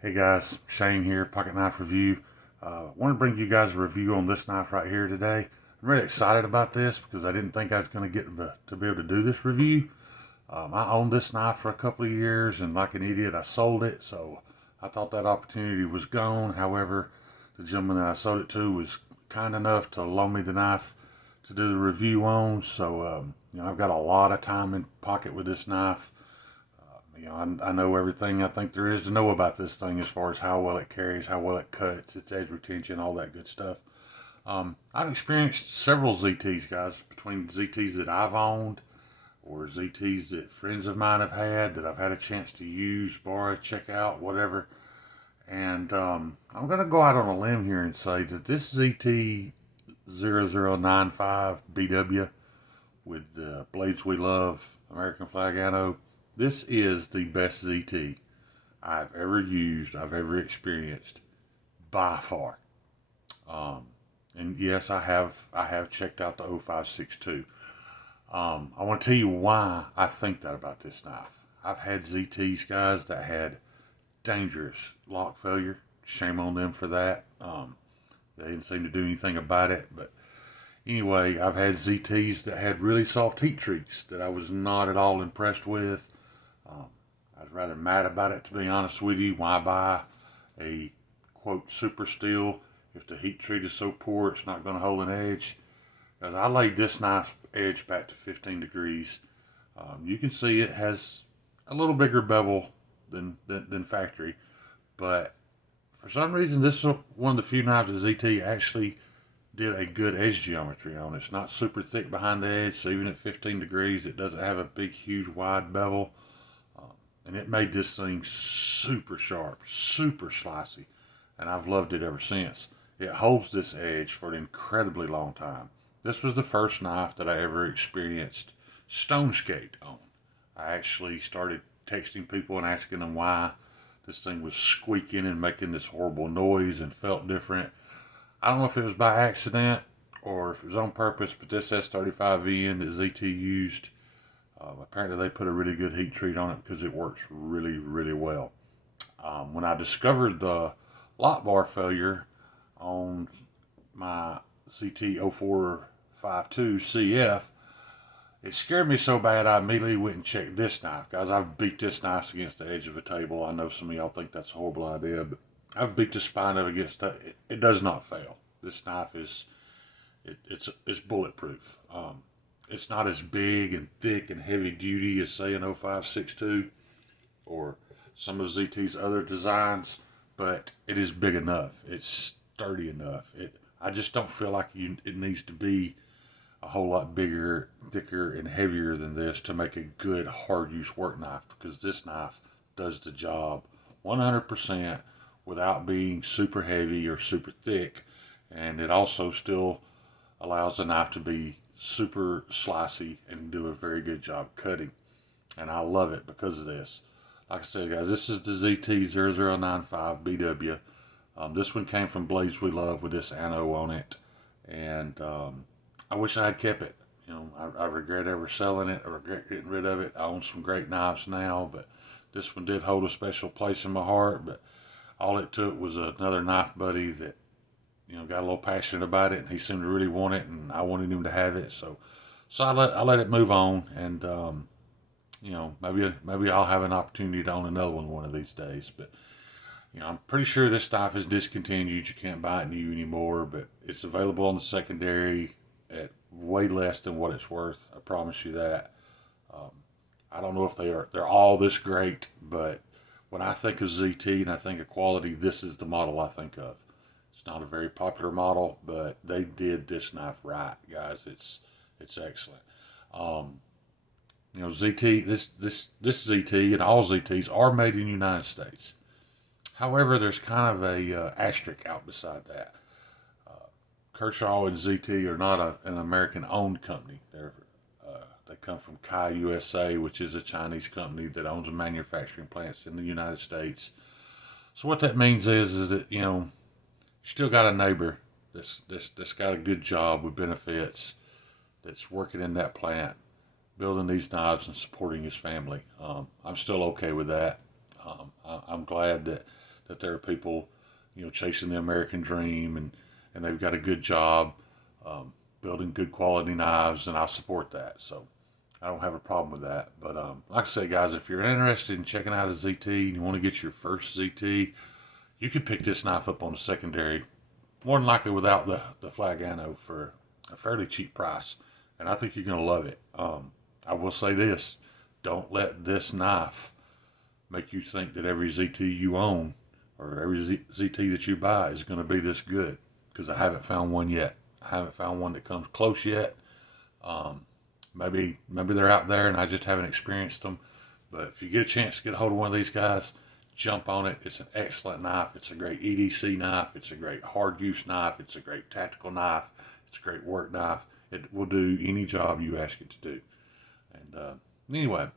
Hey guys, Shane here, Pocket Knife Review. Want to bring you guys a review on this knife right here today. I'm really excited about this because I didn't think I was going to get to be able to do this review. I owned this knife for a couple of years and like an idiot I sold it, so I thought that opportunity was gone. However, the gentleman that I sold it to was kind enough to loan me the knife to do the review on, so I've got a lot of time in pocket with this knife. I know everything I think there is to know about this thing as far as how well it carries, how well it cuts, its edge retention, all that good stuff. I've experienced several ZTs, guys, between ZTs that I've owned or ZTs that friends of mine have had that I've had a chance to use, borrow, check out, whatever. And I'm going to go out on a limb here and say that this ZT0095BW with the Blades We Love American Flag Anno, this is the best ZT I've ever used, I've ever experienced, by far. Um, and yes, I have checked out the 0562. I want to tell you why I think that about this knife. I've had ZTs, guys, that had dangerous lock failure. Shame on them for that. They didn't seem to do anything about it. But anyway, I've had ZTs that had really soft heat treats that I was not at all impressed with. Um, I was rather mad about it, to be honest with you. Why buy a quote super steel if the heat treat is so poor it's not going to hold an edge? Because I laid this knife edge back to 15 degrees. You can see it has a little bigger bevel than factory, but for some reason this is one of the few knives that ZT actually did a good edge geometry on. It's not super thick behind the edge, so even at 15 degrees it doesn't have a big huge wide bevel. And it made this thing super sharp, super slicey, and I've loved it ever since. It holds this edge for an incredibly long time. This was the first knife that I ever experienced stone skate on. I actually started texting people and asking them why this thing was squeaking and making this horrible noise and felt different. I don't know if it was by accident or if it was on purpose, but this S35VN that ZT used, apparently they put a really good heat treat on it because it works really, really well. When I discovered the lock bar failure on my CT0452CF, it scared me so bad I immediately went and checked this knife. Guys, I've beat this knife against the edge of a table. I know some of y'all think that's a horrible idea, but I've beat the spine of it against it. It does not fail. This knife is it's bulletproof. It's not as big and thick and heavy duty as say an 0562 or some of ZT's other designs, but it is big enough. It's sturdy enough. I just don't feel like it needs to be a whole lot bigger, thicker, and heavier than this to make a good hard use work knife, because this knife does the job 100% without being super heavy or super thick, and it also still allows the knife to be super slicey and do a very good job cutting. And I love it because of this. Like I said, guys, this is the ZT0095BW. This one came from Blades We Love with this Anno on it, and I wish I had kept it. I regret ever selling it. I regret getting rid of it. I own some great knives now, but this one did hold a special place in my heart. But all it took was another knife buddy that got a little passionate about it, and he seemed to really want it, and I wanted him to have it. So I let it move on, and maybe I'll have an opportunity to own another one of these days. But I'm pretty sure this knife is discontinued. You can't buy it new anymore, but it's available on the secondary at way less than what it's worth. I promise you that. Um, I don't know if they're all this great, but when I think of ZT and I think of quality, this is the model I think of. It's not a very popular model, but they did this knife right, guys. It's excellent. Um, ZT this ZT and all ZTs are made in the United States. However, there's kind of a asterisk out beside that. Kershaw and ZT are not an American-owned company. They come from Kai USA, which is a Chinese company that owns manufacturing plants in the United States. So what that means is that you still got a neighbor that's got a good job with benefits, that's working in that plant, building these knives and supporting his family. I'm still okay with that. I'm glad that that there are people, chasing the American dream, and they've got a good job building good quality knives, and I support that. So I don't have a problem with that. But like I say, guys, if you're interested in checking out a ZT and you want to get your first ZT, you could pick this knife up on the secondary, more than likely without the Flagano, for a fairly cheap price. And I think you're going to love it. I will say this, don't let this knife make you think that every ZT you own or every ZT that you buy is going to be this good, because I haven't found one yet. I haven't found one that comes close yet. Maybe they're out there and I just haven't experienced them. But if you get a chance to get a hold of one of these guys, jump on it. It's an excellent knife. It's a great EDC knife. It's a great hard use knife. It's a great tactical knife. It's a great work knife. It will do any job you ask it to do. And anyway,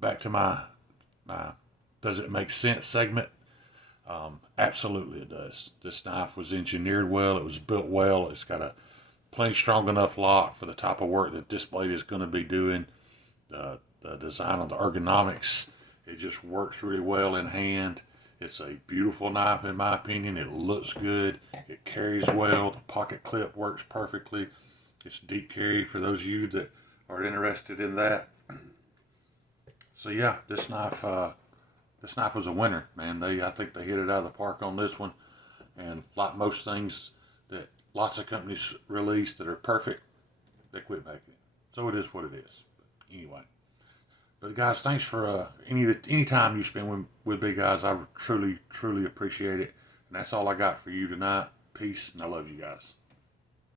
back to my does it make sense segment. Absolutely it does. This knife was engineered well. It was built well. It's got a plenty strong enough lock for the type of work that this blade is going to be doing. The design of the ergonomics, it just works really well in hand. It's a beautiful knife in my opinion. It looks good. It carries well. The pocket clip works perfectly. It's deep carry for those of you that are interested in that. So yeah, this knife was a winner, man. I think they hit it out of the park on this one. And like most things that lots of companies release that are perfect, they quit making it. So it is what it is. But anyway. But guys, thanks for any time you spend with me, guys. I truly, truly appreciate it. And that's all I got for you tonight. Peace, and I love you guys.